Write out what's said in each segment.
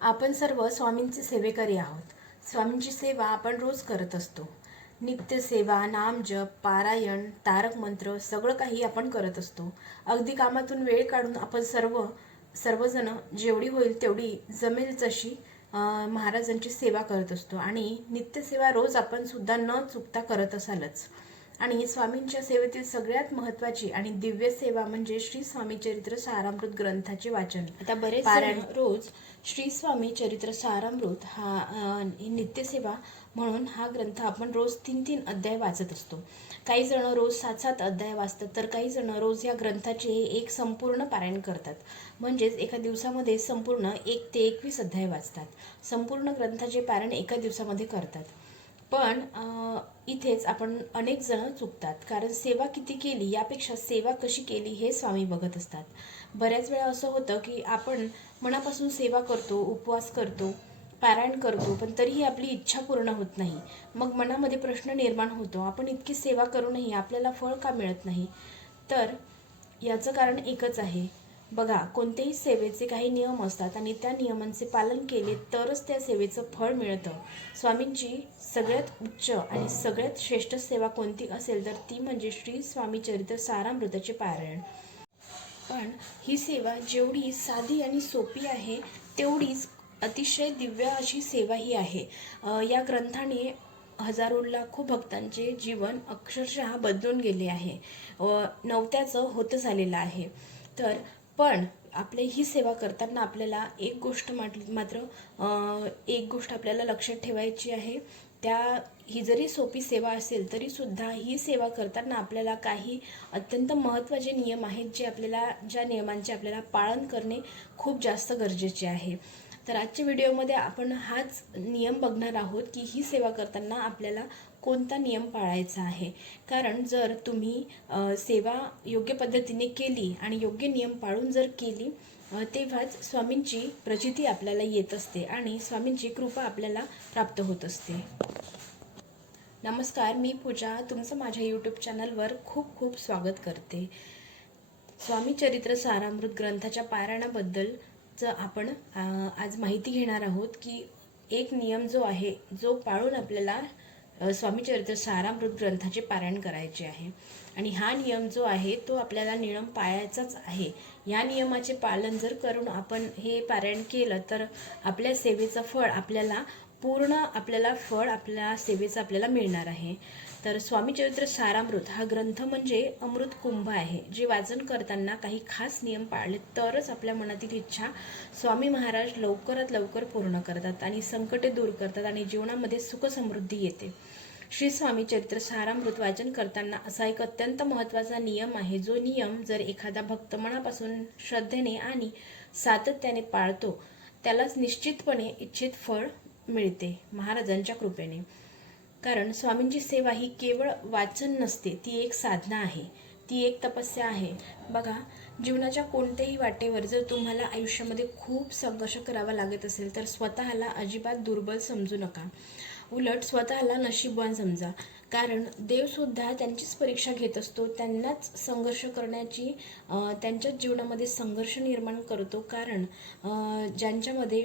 आपण सर्व स्वामींचे सेवेकरी आहोत. स्वामींची सेवा आपण रोज करत असतो. नित्य सेवा, नामजप, पारायण, तारक मंत्र सगळं काही आपण करत असतो. अगदी कामातून वेळ काढून आपण सर्वजण जेवढी होईल तेवढी जमेल तशी महाराजांची सेवा करत असतो. आणि नित्यसेवा रोज आपण सुद्धा न चुकता करत असालच. आणि स्वामींच्या सेवेतील सगळ्यात महत्त्वाची आणि दिव्य सेवा म्हणजे श्री स्वामी चरित्र सारामृत ग्रंथाचे वाचन. आता बरेच जण रोज श्री स्वामी चरित्र सारामृत हा नित्यसेवा म्हणून हा ग्रंथ आपण रोज 3-3 अध्याय वाचत असतो. काही जण रोज 7-7 अध्याय वाचतात, तर काही जण रोज या ग्रंथाचे एक संपूर्ण पारायण करतात. म्हणजेच एका दिवसामध्ये संपूर्ण 1 ते 21 अध्याय वाचतात. संपूर्ण ग्रंथाचे पारायण एका दिवसामध्ये करतात. पण इथेच आपण अनेक जण चुकतात, कारण सेवा किती केली यापेक्षा सेवा कशी केली हे स्वामी बघत असतात. बऱ्याच वेळा असं होतं की आपण मनापासून सेवा करतो, उपवास करतो, पारायण करतो, पण तरीही आपली इच्छा पूर्ण होत नाही. मग मनामध्ये प्रश्न निर्माण होतो, आपण इतकी सेवा करूनही आपल्याला फळ का मिळत नाही? तर याचं कारण एकच आहे. बघा, कोणत्याही सेवेचे काही नियम असतात आणि त्या नियमांचे पालन केले तरच त्या सेवेचं फळ मिळतं. स्वामींची सगळ्यात उच्च आणि सगळ्यात श्रेष्ठ सेवा कोणती असेल तर ती म्हणजे श्री स्वामी चरित्र सारामृताचे पारायण. पण ही सेवा जेवढी साधी आणि सोपी आहे तेवढीच अतिशय दिव्य अशी सेवा ही आहे. या ग्रंथाने हजारो लाखो भक्तांचे जीवन अक्षरशः बदलून गेले आहे, नवत्याचं होतं झालेलं आहे. पण आपली ही सेवा करताना आपल्याला एक गोष्ट आपल्याला लक्षात ठेवायची आहे. ही जरी सोपी सेवा असेल तरी सुद्धा ही सेवा करताना आपल्याला काही अत्यंत महत्त्वाचे नियम आहेत ज्या नियमांचे आपल्याला पालन करणे खूप जास्त गरजेचे आहे. तर आजच्या व्हिडिओमध्ये आपण हाच नियम बघणार आहोत की ही सेवा करताना आपल्याला कोणता नियम पाळायचा आहे. कारण जर तुम्ही सेवा योग्य पद्धतीने केली आणि योग्य नियम पाळून जर केली तेव्हाच स्वामींची प्रचिती आपल्याला येत असते आणि स्वामींची कृपा आपल्याला प्राप्त होत असते. नमस्कार, मी पूजा तुमचं माझ्या यूट्यूब चॅनलवर खूप खूप स्वागत करते. स्वामी चरित्र सारामृत ग्रंथाच्या पारायणाबद्दल आपण आज माहिती घेणार आहोत की एक नियम जो आहे, जो पाळून आपल्याला स्वामी चरित्र सारामृत ग्रंथाचे पारायण करायचे आहे. आणि हा नियम जो आहे तो आपल्याला नियम पाळायचाच आहे. या नियमाचे पालन जर करून आपण हे पारायण केलं तर आपल्या सेवेचं फळ आपल्या सेवेचं आपल्याला मिळणार आहे. तर स्वामी चरित्र सारामृत हा ग्रंथ म्हणजे अमृत कुंभ आहे, जे वाचन करताना काही खास नियम पाळले तरच आपल्या मनातील इच्छा स्वामी महाराज लवकरात लवकर पूर्ण करतात आणि संकटे दूर करतात आणि जीवनामध्ये सुख समृद्धी येते. श्री स्वामी चरित्र सारामृत वाचन करताना असा एक अत्यंत महत्त्वाचा नियम आहे, जो नियम जर एखादा भक्त मनापासून श्रद्धेने आणि सातत्याने पाळतो त्यालाच निश्चितपणे इच्छित फळ मिळते महाराजांच्या कृपेने. कारण स्वामींची सेवा ही केवळ वाचन नसते, ती एक साधना आहे, ती एक तपस्या आहे. बघा, जीवनाच्या कोणत्याही वाटेवर जर तुम्हाला आयुष्यामध्ये खूप संघर्ष करावा लागत असेल तर स्वतःला अजिबात दुर्बल समजू नका. उलट स्वतःला नशीबवान समजा. कारण देवसुद्धा त्यांचीच परीक्षा घेत असतो, त्यांनाच संघर्ष करण्याची त्यांच्याच जीवनामध्ये संघर्ष निर्माण करतो. कारण ज्यांच्यामध्ये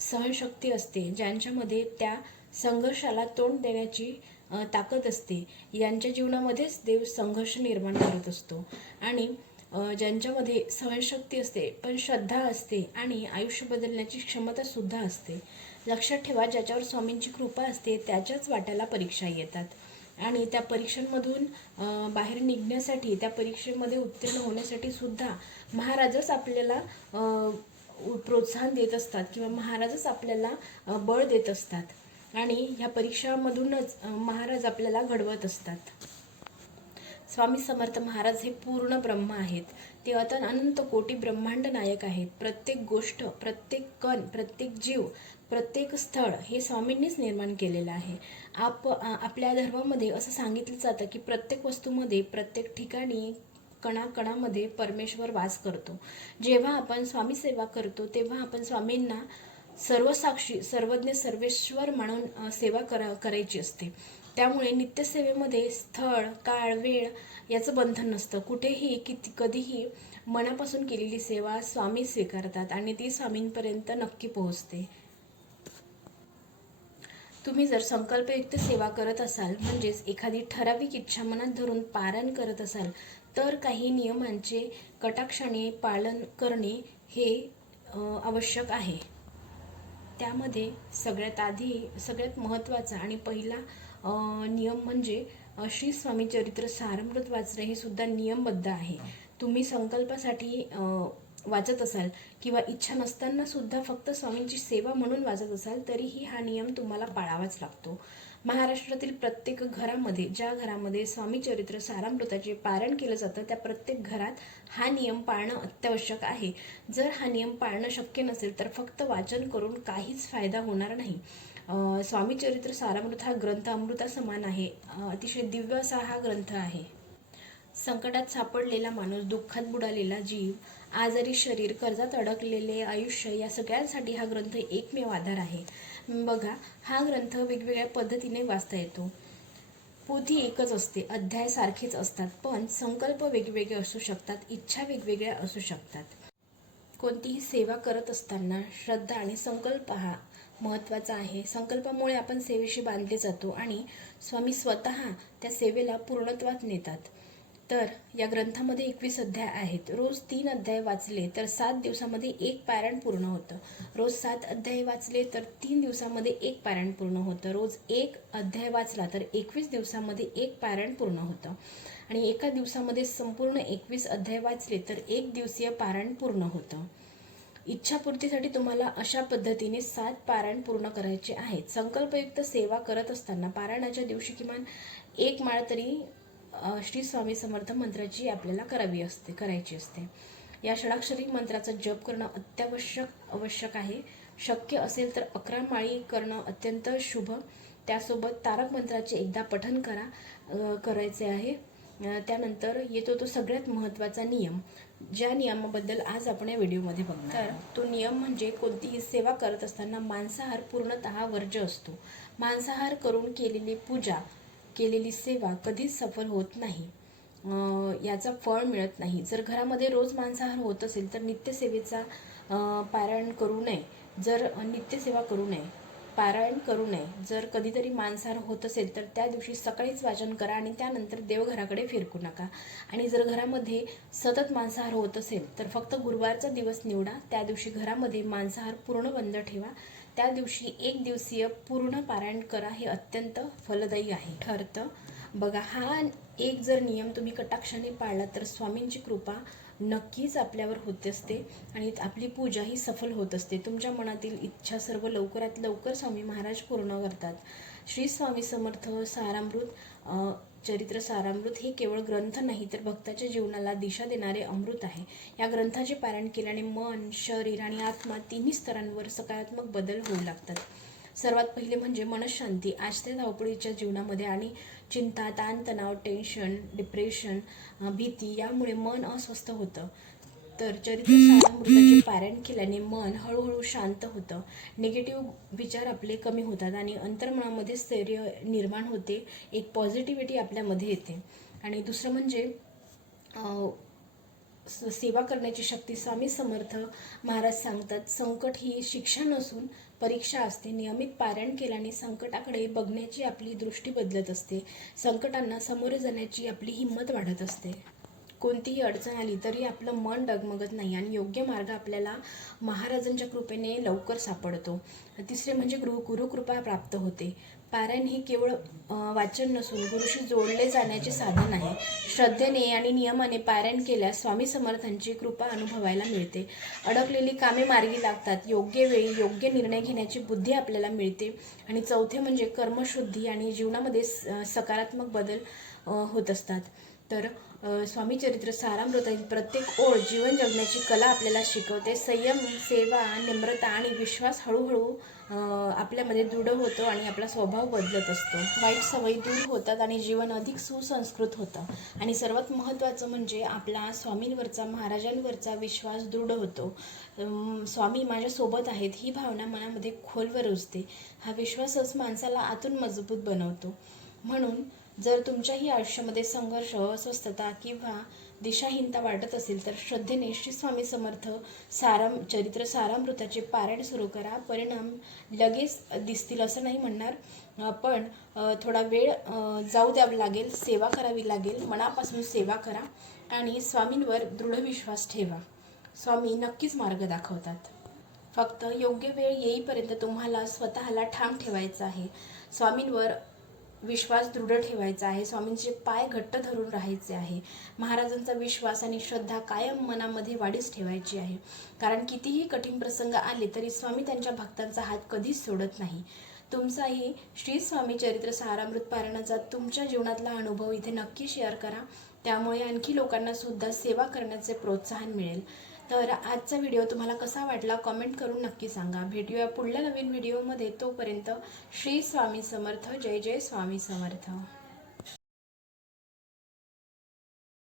सहनशक्ती असते, ज्यांच्यामध्ये त्या संघर्षाला तोंड देण्याची ताकद असते, यांच्या जीवनामध्येच देव संघर्ष निर्माण करत असतो. आणि ज्यांच्यामध्ये सहनशक्ती असते, पण श्रद्धा असते आणि आयुष्य बदलण्याची क्षमता सुद्धा असते. लक्षात ठेवा, ज्याच्यावर स्वामींची कृपा असते त्याच्याच वाट्याला परीक्षा येतात. आणि त्या परीक्षांमधून बाहेर निघण्यासाठी, त्या परीक्षेमध्ये उत्तीर्ण होण्यासाठी सुद्धा महाराजच आपल्याला प्रोत्साहन देत असतात किंवा महाराजच आपल्याला बळ देत असतात आणि ह्या परीक्षामधूनच महाराज आपल्याला घडवत असतात. स्वामी समर्थ महाराज हे पूर्ण ब्रह्म आहेत. ते अनंत कोटी ब्रह्मांड नायक आहेत. प्रत्येक गोष्ट, प्रत्येक कण, प्रत्येक जीव, प्रत्येक स्थळ हे स्वामींनीच निर्माण केलेलं आहे. आपल्या धर्मामध्ये असं सांगितलं जातं की प्रत्येक वस्तूमध्ये, प्रत्येक ठिकाणी, कणाकणामध्ये परमेश्वर वास करतो. जेव्हा आपण स्वामी सेवा करतो तेव्हा आपण स्वामींना सर्वसाक्षी, सर्वज्ञ, सर्वेश्वर मानून सेवा करायची असते. त्यामुळे नित्यसेवेमध्ये स्थळ, काळ, वेळ याचं बंधन नसतं. कुठेही कधीही मनापासून केलेली सेवा स्वामी स्वीकारतात आणि ती स्वामींपर्यंत नक्की पोहोचते. तुम्ही जर संकल्पयुक्त सेवा करत असाल, म्हणजेच एखादी ठराविक इच्छा मनात धरून पारायण करत असाल, तर काही नियमांचे कटाक्षाने पालन करणे हे आवश्यक आहे. त्यामध्ये सगळ्यात महत्त्वाचा आणि पहिला नियम म्हणजे श्री स्वामी चरित्र सारामृत वाचणे हे सुद्धा नियमबद्ध आहे. तुम्ही संकल्पासाठी वाचत असाल किंवा इच्छा नसताना सुद्धा फक्त स्वामींची सेवा म्हणून वाचत असाल, तरीही हा नियम तुम्हाला पाळावाच लागतो. महाराष्ट्रातील प्रत्येक घरामध्ये, ज्या घरामध्ये स्वामी चरित्र सारामृताचे पारायण केलं जातं, त्या प्रत्येक घरात हा नियम पाळणं अत्यावश्यक आहे. जर हा नियम पाळणं शक्य नसेल तर फक्त वाचन करून काहीच फायदा होणार नाही. स्वामी चरित्र सारामृत हा ग्रंथ अमृतासमान आहे. अतिशय दिव्य असा हा ग्रंथ आहे. संकटात सापडलेला माणूस, दुःखात बुडालेला जीव, आजारी शरीर, कर्जात अडकलेले आयुष्य या सगळ्यांसाठी हा ग्रंथ एकमेव आधार आहे. बघा, हा ग्रंथ वेगवेगळ्या पद्धतीने वाचता येतो. पोथी एकच असते, अध्याय सारखेच असतात, पण संकल्प वेगवेगळे असू शकतात, इच्छा वेगवेगळ्या असू शकतात. कोणतीही सेवा करत असताना श्रद्धा आणि संकल्प हा महत्त्वाचा आहे. संकल्पामुळे आपण सेवेशी बांधले जातो आणि स्वामी स्वतः त्या सेवेला पूर्णत्वात नेतात. तर या ग्रंथामध्ये 21 अध्याय आहेत. रोज 3 अध्याय वाचले तर 7 दिवसामध्ये 1 पारायण पूर्ण होतं. रोज 7 अध्याय वाचले तर 3 दिवसामध्ये 1 पारायण पूर्ण होतं. रोज 1 अध्याय वाचला तर 21 दिवसामध्ये 1 पारायण पूर्ण होतं. आणि एका दिवसामध्ये संपूर्ण 21 अध्याय वाचले तर 1 दिवसीय पारायण पूर्ण होतं. इच्छापूर्तीसाठी तुम्हाला अशा पद्धतीने 7 पारायण पूर्ण करायचे आहेत. संकल्पयुक्त सेवा करत असताना पारायणाच्या दिवशी किमान 1 माळ तरी श्री स्वामी समर्थ मंत्राची आपल्याला करायची असते. या षडाक्षरी मंत्राचा जप करणं आवश्यक आहे. शक्य असेल तर 11 माळी करणं अत्यंत शुभ. त्यासोबत तारक मंत्राचे एकदा पठण करायचे आहे. त्यानंतर येतो तो सगळ्यात महत्त्वाचा नियम, ज्या नियमाबद्दल आज आपण या व्हिडिओमध्ये बघणार. तर तो नियम म्हणजे कोणतीही सेवा करत असताना मांसाहार पूर्णतः वर्ज्य असतो. मांसाहार करून केलेली पूजा, केलेली सेवा कधीच सफल होत नाही, याचा फळ मिळत नाही. जर घरामध्ये रोज मांसाहार होत असेल तर नित्यसेवेचा पारायण करू नये. पारायण करू नये. जर कधीतरी मांसाहार होत असेल तर त्या दिवशी सकाळीच वाचन करा आणि त्यानंतर देवघराकडे फिरकू नका. आणि जर घरामध्ये सतत मांसाहार होत असेल तर फक्त गुरुवारचा दिवस निवडा. त्या दिवशी घरामध्ये मांसाहार पूर्ण बंद ठेवा. त्या दिवशी 1 दिवसीय पूर्ण पारायण करा. हे अत्यंत फलदायी ठरतं. बघा, हा एक जर नियम तुम्ही कटाक्षाने पाळला तर स्वामींची कृपा नक्कीच आपल्यावर होत असते आणि आपली पूजा ही सफल होत असते. तुमच्या मनातील इच्छा सर्व लवकरात लवकर स्वामी महाराज पूर्ण करतात. श्री स्वामी समर्थ चरित्र सारामृत हे केवळ ग्रंथ नाही तर भक्ताच्या जीवनाला दिशा देणारे अमृत आहे. या ग्रंथाचे पारायण केल्याने मन, शरीर आणि आत्मा तिन्ही स्तरांवर सकारात्मक बदल होऊ लागतात. सर्वात पहिले म्हणजे मनशांती. आजच्या धावपळीच्या जीवनामध्ये आणि चिंता, ताणतणाव, टेन्शन, डिप्रेशन, भीती यामुळे मन अस्वस्थ होतं. तर चरित्र सारामृताचे पारायण केल्याने मन हळूहळू शांत होतं. निगेटिव्ह विचार आपले कमी होतात आणि अंतर्मनामध्ये स्थैर्य निर्माण होते. एक पॉझिटिव्हिटी आपल्यामध्ये येते. आणि दुसरं म्हणजे सेवा करण्याची शक्ती. स्वामी समर्थ महाराज सांगतात, संकट ही शिक्षा नसून परीक्षा असते. नियमित पारायण केल्याने संकटाकडे बघण्याची आपली दृष्टी बदलत असते. संकटांना सामोरे जाण्याची आपली हिंमत वाढत असते. कोणतीही अडचण आली तरी आपलं मन डगमगत नाही आणि योग्य मार्ग आपल्याला महाराजांच्या कृपेने लवकर सापडतो. तिसरे म्हणजे गुरुकृपा प्राप्त होते. पारायण हे केवळ वाचन नसून गुरुशी जोडले जाण्याचे साधन आहे. श्रद्धेने आणि नियमाने पारायण केल्यास स्वामी समर्थांची कृपा अनुभवायला मिळते. अडकलेली कामे मार्गी लागतात. योग्य वेळी योग्य निर्णय घेण्याची बुद्धी आपल्याला मिळते. आणि चौथे म्हणजे कर्मशुद्धी आणि जीवनामध्ये सकारात्मक बदल होत असतात. तर स्वामी चरित्र सारामृतातील प्रत्येक ओळ जीवन जगण्याची कला आपल्याला शिकवते. संयम, सेवा, नम्रता आणि विश्वास हळूहळू आपल्यामध्ये दृढ होतो आणि आपला स्वभाव बदलत असतो. वाईट सवयी दूर होतात आणि जीवन अधिक सुसंस्कृत होतं. आणि सर्वात महत्त्वाचं म्हणजे आपला स्वामींवरचा, महाराजांवरचा विश्वास दृढ होतो. स्वामी माझ्यासोबत आहेत ही भावना मनामध्ये खोलवर रुजते. हा विश्वासच माणसाला आतून मजबूत बनवतो. म्हणून जर तुमच्याही आयुष्यामध्ये संघर्ष, अस्वस्थता किंवा दिशाहीनता वाटत असेल तर श्रद्धेने श्री स्वामी समर्थ चरित्र सारामृताचे पारायण सुरू करा. परिणाम लगेच दिसतील असं नाही म्हणणार, पण थोडा वेळ जाऊ द्यावा लागेल, सेवा करावी लागेल. मनापासून सेवा करा आणि स्वामींवर दृढ विश्वास ठेवा. स्वामी नक्कीच मार्ग दाखवतात. फक्त योग्य वेळ येईपर्यंत तुम्हाला स्वतःला ठाम ठेवायचं आहे. स्वामींवर विश्वास दृढ ठेवायचा आहे. स्वामींचे पाय घट्ट धरून राहायचे आहे. महाराजांचा विश्वास आणि श्रद्धा कायम मनामध्ये वाढीस ठेवायची आहे. कारण कितीही कठीण प्रसंग आले तरी स्वामी त्यांच्या भक्तांचा हात कधीच सोडत नाही. तुमचाही श्री स्वामी चरित्र सारामृत पारायणाचा तुमच्या जीवनातला अनुभव इथे नक्की शेअर करा. त्यामुळे आणखी लोकांना सुद्धा सेवा करण्याचे प्रोत्साहन मिळेल. तर आजचा व्हिडिओ तुम्हाला कसा वाटला कमेंट करून नक्की सांगा. भेटूया पुढल्या नवीन व्हिडिओमध्ये. तोपर्यंत श्री स्वामी समर्थ. जय जय स्वामी समर्थ.